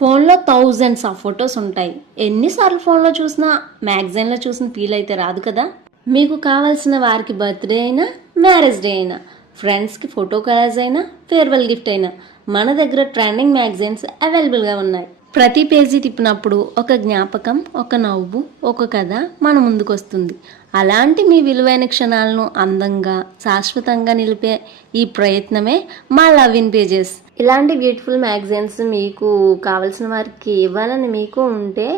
ఫోన్లో thousands of photos ఉంటాయి. ఎన్నిసార్లు ఫోన్లో చూసినా మ్యాగజైన్లో చూసిన ఫీల్ అయితే రాదు కదా. మీకు కావాల్సిన వారికి బర్త్డే అయినా, మ్యారేజ్ డే అయినా, ఫ్రెండ్స్కి ఫోటో కలర్స్ అయినా, ఫేర్వెల్ గిఫ్ట్ అయినా మన దగ్గర ట్రెండింగ్ మ్యాగజైన్స్ అవైలబుల్గా ఉన్నాయి. ప్రతి పేజీ తిప్పినప్పుడు ఒక జ్ఞాపకం, ఒక నవ్వు, ఒక కథ మన ముందుకు వస్తుంది. అలాంటి మీ విలువైన క్షణాలను అందంగా, శాశ్వతంగా నిలిపే ఈ ప్రయత్నమే మా లవ్ ఇన్ పేజెస్. ఇలాంటి బ్యూటిఫుల్ మ్యాగజైన్స్ మీకు కావాల్సిన వారికి ఇవ్వాలని మీకు ఉంటే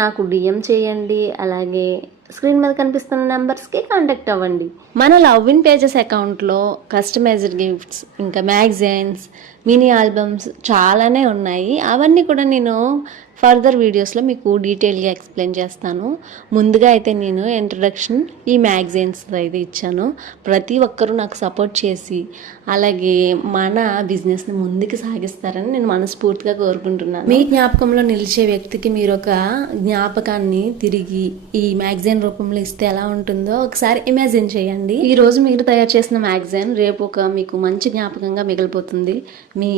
నాకు డిఎం చేయండి. అలాగే స్క్రీన్ మీద కనిపిస్తున్న నెంబర్స్కి కాంటాక్ట్ అవ్వండి. మన లవ్ ఇన్ పేజెస్ అకౌంట్లో కస్టమైజ్డ్ గిఫ్ట్స్, ఇంకా మ్యాగజైన్స్, మినీ ఆల్బమ్స్ చాలానే ఉన్నాయి. అవన్నీ కూడా నేను ఫర్దర్ వీడియోస్లో మీకు డీటెయిల్గా ఎక్స్ప్లెయిన్ చేస్తాను. ముందుగా అయితే నేను ఇంట్రడక్షన్ ఈ మ్యాగజైన్స్ అయితే ఇచ్చాను. ప్రతి ఒక్కరూ నాకు సపోర్ట్ చేసి అలాగే మన బిజినెస్ని ముందుకు సాగిస్తారని నేను మనస్ఫూర్తిగా కోరుకుంటున్నాను. మీ జ్ఞాపకంలో నిలిచే వ్యక్తికి మీరు ఒక జ్ఞాపకాన్ని తిరిగి ఈ మ్యాగజైన్ రూపంలో ఇస్తే ఎలా ఉంటుందో ఒకసారి ఇమాజిన్ చేయండి. ఈ రోజు మీరు తయారు చేసిన మ్యాగజైన్ రేపు ఒక మీకు మంచి జ్ఞాపకంగా మిగిలిపోతుంది. మీ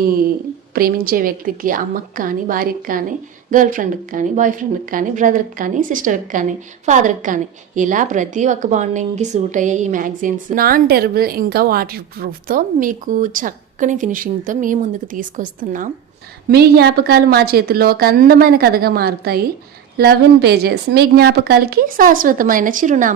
ప్రేమించే వ్యక్తికి, అమ్మకి కానీ, భార్యకి కానీ, గర్ల్ ఫ్రెండ్కి కానీ, బాయ్ ఫ్రెండ్కి కానీ, బ్రదర్కి కానీ, సిస్టర్కి కానీ, ఫాదర్కి కానీ, ఇలా ప్రతి ఒక్క బాండింగ్కి సూట్ అయ్యే ఈ మ్యాగజైన్స్ నాన్ టెరబుల్ ఇంకా వాటర్ ప్రూఫ్తో మీకు చక్కని ఫినిషింగ్తో మీ ముందుకు తీసుకొస్తున్నాం. మీ జ్ఞాపకాలు మా చేతుల్లో ఒక అందమైన కథగా మారుతాయి. లవ్ ఇన్ పేజెస్ మీ జ్ఞాపకాలకి శాశ్వతమైన చిరునామా.